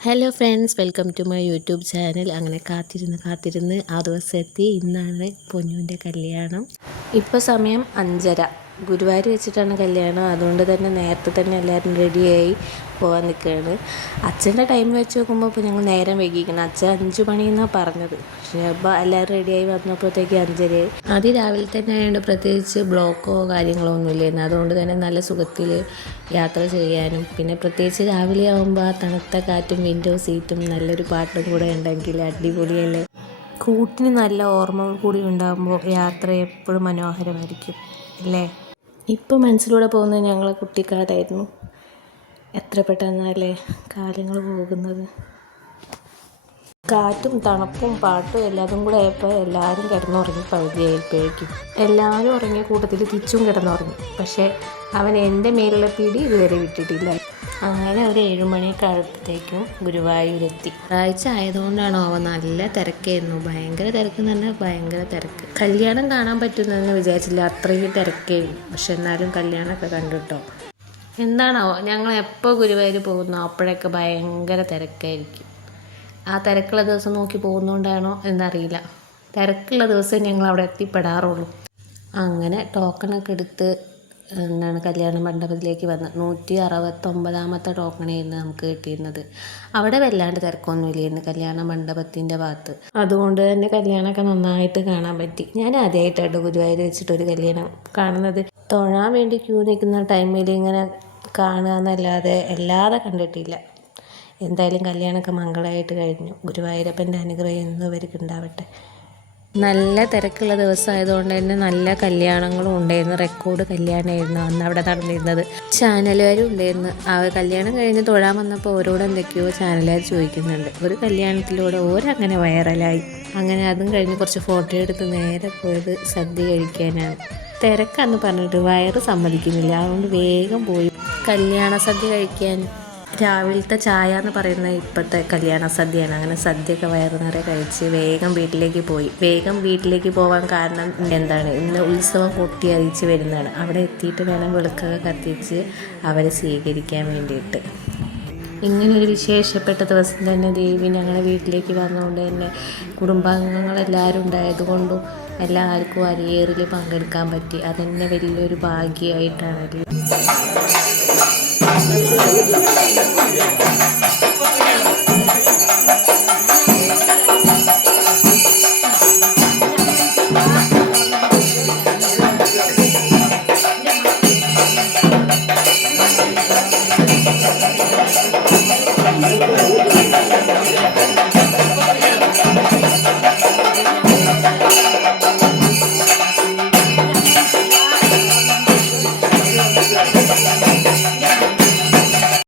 Hello friends welcome to my YouTube channel അങ്ങനെ കാത്തിരുന്ന് കാത്തിരുന്ന് ആ ദിവസം എത്തി ഇന്നാണ് പൊന്നുവിന്റെ കല്യാണം. ഇപ്പോൾ സമയം അഞ്ചര. ഗുരുവായൂർ വെച്ചിട്ടാണ് കല്യാണം. അതുകൊണ്ട് തന്നെ നേരത്തെ തന്നെ എല്ലാവരും റെഡിയായി പോകാൻ നിൽക്കുകയാണ് അച്ഛന്റെ ടൈം വെച്ച് നോക്കുമ്പോൾ ഇപ്പോൾ ഞങ്ങൾ നേരം വൈകിക്കണം അച്ഛൻ അഞ്ച് മണിയെന്നാണ് പറഞ്ഞത്. പക്ഷേ അപ്പോൾ എല്ലാവരും റെഡിയായി വന്നപ്പോഴത്തേക്ക് അഞ്ചരയായി. ആദ്യം രാവിലെ തന്നെ ആയതുകൊണ്ട് പ്രത്യേകിച്ച് ബ്ലോക്കോ കാര്യങ്ങളോ ഒന്നും ഇല്ലായിരുന്നു. അതുകൊണ്ട് തന്നെ നല്ല സുഖത്തിൽ യാത്ര ചെയ്യാനും. പിന്നെ പ്രത്യേകിച്ച് രാവിലെ ആകുമ്പോൾ ആ തണുത്ത കാറ്റും വിൻഡോ സീറ്റും നല്ലൊരു പാട്ടും കൂടെ ഉണ്ടെങ്കിൽ അടിപൊളിയല്ലേ? കൂട്ടിന് നല്ല ഓർമ്മകൾ കൂടി ഉണ്ടാകുമ്പോൾ യാത്ര എപ്പോഴും മനോഹരമായിരിക്കും അല്ലേ? ഇപ്പോൾ മനസ്സിലൂടെ പോകുന്നത് ഞങ്ങളെ കുട്ടിക്കാലായിരുന്നു എത്ര പെട്ടെന്നല്ലേ കാലങ്ങൾ പോകുന്നത്. കാറ്റും തണുപ്പും പാട്ടും എല്ലാതും കൂടെ ആയപ്പോൾ എല്ലാവരും കിടന്നുറങ്ങി പകുതിയായപ്പോഴേക്കും. എല്ലാവരും ഉറങ്ങിയ കൂട്ടത്തിൽ തിച്ചും കിടന്നുറങ്ങി. പക്ഷേ അവൻ എന്റെ മേലുള്ള പിടി ഇതുവരെ വിട്ടിട്ടില്ല. അങ്ങനെ ഒരു ഏഴുമണിയൊക്കെ ആയപ്പോഴത്തേക്കും ഗുരുവായൂരെത്തി. ഒരാഴ്ച ആയതുകൊണ്ടാണോ അവ നല്ല തിരക്കായിരുന്നു. ഭയങ്കര തിരക്ക് പറഞ്ഞാൽ ഭയങ്കര തിരക്ക്. കല്യാണം കാണാൻ പറ്റുന്നതെന്ന് വിചാരിച്ചില്ല അത്രയും തിരക്കായിരുന്നു പക്ഷെ എന്നാലും കല്യാണമൊക്കെ കണ്ടുട്ടോ എന്താണോ ഞങ്ങൾ എപ്പോൾ ഗുരുവായൂർ പോകുന്നു അപ്പോഴൊക്കെ ഭയങ്കര തിരക്കായിരിക്കും. ആ തിരക്കുള്ള ദിവസം നോക്കി പോകുന്നതുകൊണ്ടാണോ എന്നറിയില്ല. തിരക്കുള്ള ദിവസം ഞങ്ങൾ അവിടെ എത്തിപ്പെടാറുള്ളൂ. അങ്ങനെ ടോക്കണൊക്കെ എടുത്ത് എന്താണ് കല്യാണ മണ്ഡപത്തിലേക്ക് വന്ന് നൂറ്റി അറുപത്തൊമ്പതാമത്തെ ടോക്കണായിരുന്നു നമുക്ക് കിട്ടിയിരുന്നത്. അവിടെ വല്ലാണ്ട് തിരക്കൊന്നുമില്ലായിരുന്നു കല്യാണ മണ്ഡപത്തിന്റെ ഭാഗത്ത്. അതുകൊണ്ട് തന്നെ കല്യാണമൊക്കെ നന്നായിട്ട് കാണാൻ പറ്റി. ഞാൻ ആദ്യമായിട്ടാണ് ഗുരുവായൂർ വെച്ചിട്ടൊരു കല്യാണം കാണുന്നത്. തൊഴാൻ വേണ്ടി ക്യൂ നിൽക്കുന്ന ടൈമിൽ ഇങ്ങനെ കാണുക എന്നല്ലാതെ അല്ലാതെ കണ്ടിട്ടില്ല. എന്തായാലും കല്യാണമൊക്കെ മംഗളമായിട്ട് കഴിഞ്ഞു. ഗുരുവായൂരപ്പന്റെ അനുഗ്രഹം എന്നും ഇവർക്ക് ഉണ്ടാവട്ടെ. നല്ല തിരക്കുള്ള ദിവസമായതുകൊണ്ട് തന്നെ നല്ല കല്യാണങ്ങളും ഉണ്ടായിരുന്നു. റെക്കോർഡ് കല്യാണമായിരുന്നു അന്ന് അവിടെ നടന്നിരുന്നത്. ചാനലുകാരും ഉണ്ടായിരുന്നു. ആ കല്യാണം കഴിഞ്ഞ് തൊഴാൻ വന്നപ്പോൾ ഓരോട് എന്തൊക്കെയോ ചാനലുകാർ ചോദിക്കുന്നുണ്ട്. ഒരു കല്യാണത്തിലൂടെ ഓരങ്ങനെ വൈറലായി അങ്ങനെ അതും കഴിഞ്ഞ് കുറച്ച് ഫോട്ടോ എടുത്ത് നേരെ പോയത് സദ്യ കഴിക്കാനാണ്. തിരക്കാന്ന് പറഞ്ഞിട്ട് വയറ് സമ്മതിക്കുന്നില്ല. അതുകൊണ്ട് വേഗം പോയി. കല്യാണ സദ്യ കഴിക്കാൻ രാവിലത്തെ ചായ എന്ന് പറയുന്നത് ഇപ്പോഴത്തെ കല്യാണ സദ്യയാണ്. അങ്ങനെ സദ്യയൊക്കെ വയറു നിറയെ കഴിച്ച് വേഗം വീട്ടിലേക്ക് പോയി. വേഗം വീട്ടിലേക്ക് പോകാൻ കാരണം എന്താണ്? ഇന്ന് ഉത്സവം കൊട്ടിയറിയിച്ച് വരുന്നതാണ്. അവിടെ എത്തിയിട്ട് വേണം വിളക്കൊക്കെ കത്തിച്ച് അവരെ സ്വീകരിക്കാൻ വേണ്ടിയിട്ട്. ഇങ്ങനൊരു വിശേഷപ്പെട്ട ദിവസം തന്നെ ദേവി ഞങ്ങളുടെ വീട്ടിലേക്ക് വന്നുകൊണ്ട് തന്നെ കുടുംബാംഗങ്ങളെല്ലാവരും ഉണ്ടായതുകൊണ്ടും എല്ലാവർക്കും അരിയേറിൽ പങ്കെടുക്കാൻ പറ്റി. അതെന്നെ വലിയൊരു ഭാഗ്യമായിട്ടാണ്. I'm